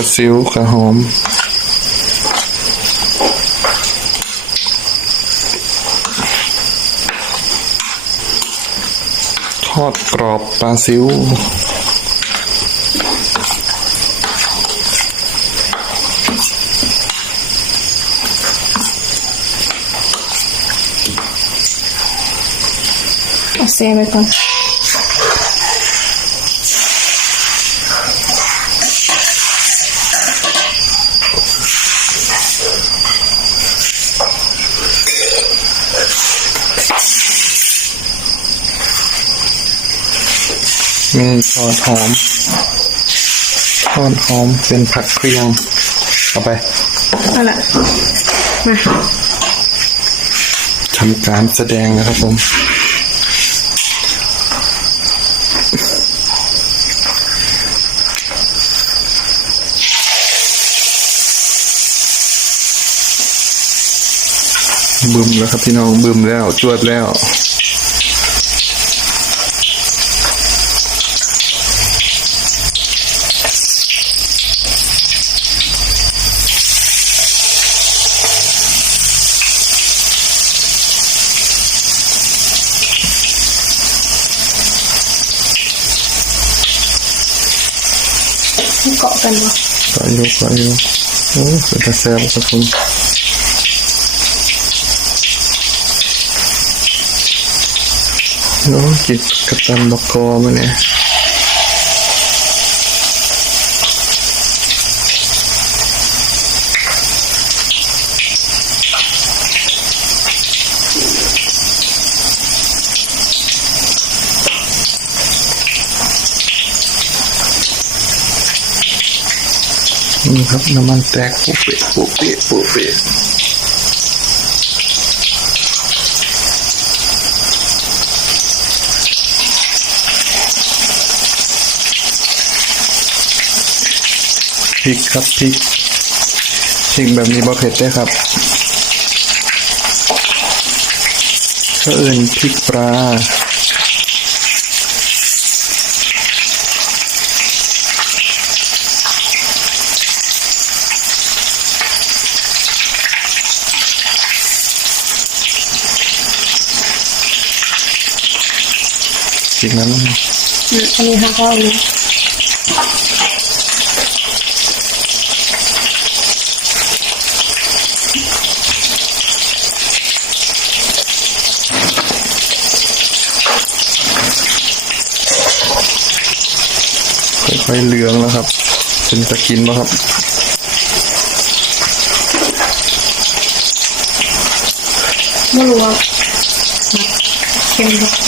ลาซิวกระหอมทอดกรอบปลาซิวเอาเซไปก่อน มีทอดหอมทอดหอมเป็นผักเครียงเอาไปเอาละมาทำการแสดงนะครับผมบึมแล้วครับพี่น้องบึมแล้วจวดแล้ว ให้เกาะกันเนาะก็อยู่ก็อยู่โอ้เป็ นี่ครับน้ำมันแตกปุ๊บเปะปุ๊บเปะปุ๊บเปะพริกครับพริกพริกแบบนี้บ่เผ็ดได้ครับก็เอื่นพริกปลา กนั้นอืมอันนี้ค่ะก็เอาเลยค่อยๆเหลืองแล้วครับเป็นตะกินแล้วครับไม่รู้ว่าเค็มบ่เป็นเหลืองเกาะกันดีแค่สวยงามมากนี่ครับ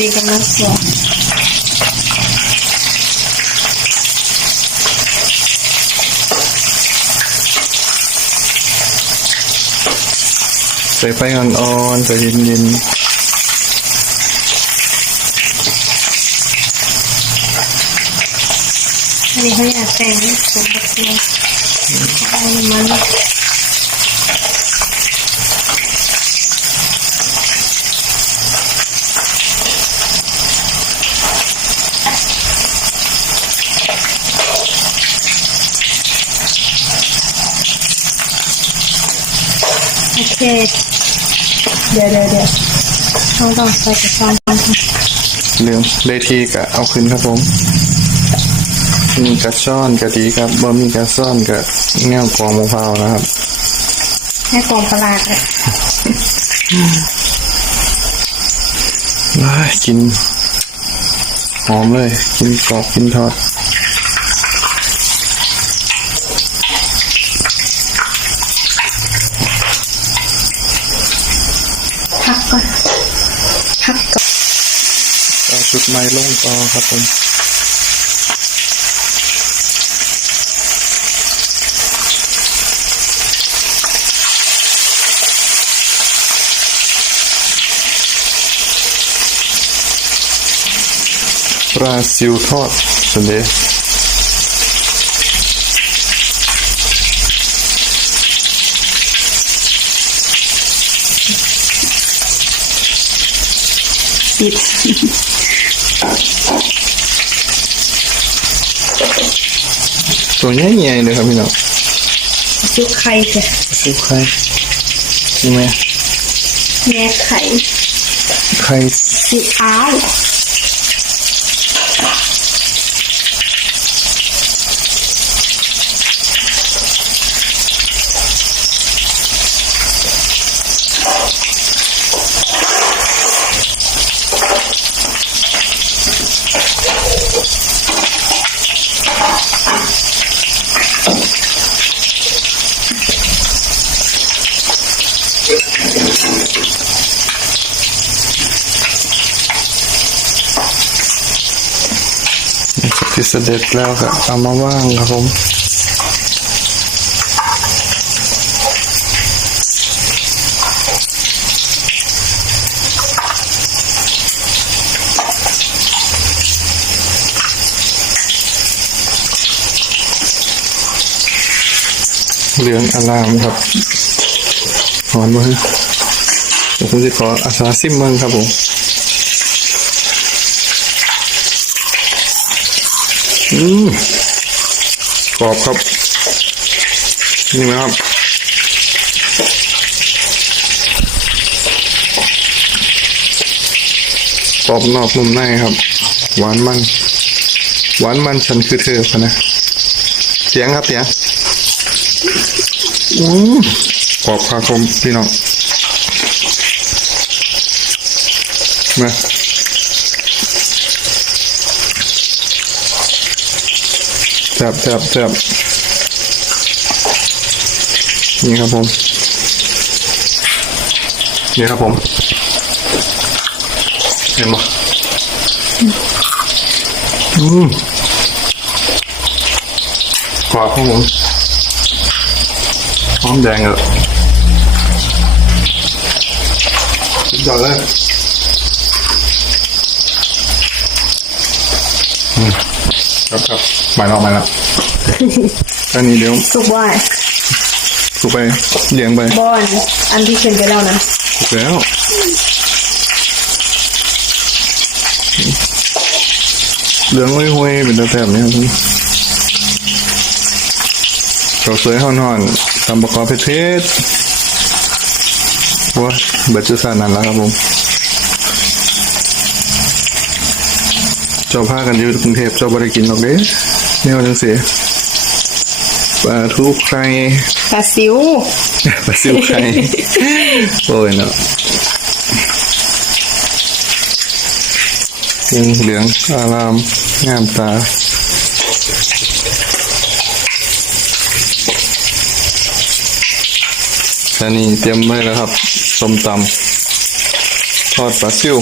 สีกำลังสวยใส่ไฟอ่อนๆใส่เย็นอันนี้เขาอยากแต่งให้สวยแบบนี้เอามัน โอเค เดี๋ยวเดี๋ยวเดี๋ยวเราต้องใส่กระชังก่อนๆเหลืองเลยทีกะเอาขึ้นครับผมมีกระช่อนกะดีครับบ่มีกระซ่อนกะแง่วกรองมะพร้าวนะครับให้กรองประหลาดเลยว้ายกินหอมเลย กินกรอบกินทอด่อนพักก่อนจุดไม้ลงต่อครับผมปลาซิวทอดสันเย์ปิดตัวใหญ่ๆเลยครับพี่น้องซุปไข่จ้ะซิวไข่นี่ไหมแม่ไข่ไข่สีอ้าว ที่ เสด็จแล้วก็เอามาว่างครับผมเหลืองอลามครับหอนมาเดี๋ยวผมจะขออาสาซิมเมืองครับผม อืม กรอบครับ นี่นะครับ กรอบนอกนุ่มในครับ หวานมัน หวานมันฉันคือเธอพะนะ เสียงครับเสียงอืมกรอบคาคมพี่น้องมา แซ่บแซ่บแซ่บนี่ครับผม นี่ครับผม เห็นปะอืมกรอบครับผมหอมแดงเลยสุดยอดเลยอืม ครับครับหมายเราหมายแล้วอันนี้เดี๋ยวซุปว่ายถูกไปเลี้ยงไปบอนอันที่เค็มไปแล้วนะถูกแล้วเหลืองห้วยๆเป็นตาแสบนี่ครับผมข้าวสวยห่อนๆตำประกอบเผ็ดๆว้าเบิดจุสานั่นแล้วครับผม จ้าพากันอยู่กรุงเทพเจ้าบริกินหรอกเด้เนี่ยวันจังเสียปลาทูไข่ปลาซิวปลาซิวไข่โอ้ยเนาะยังเหลืองอารามงามตาอันนี้เตรียมไว้แล้วครับส้มตำทอดปลาซิว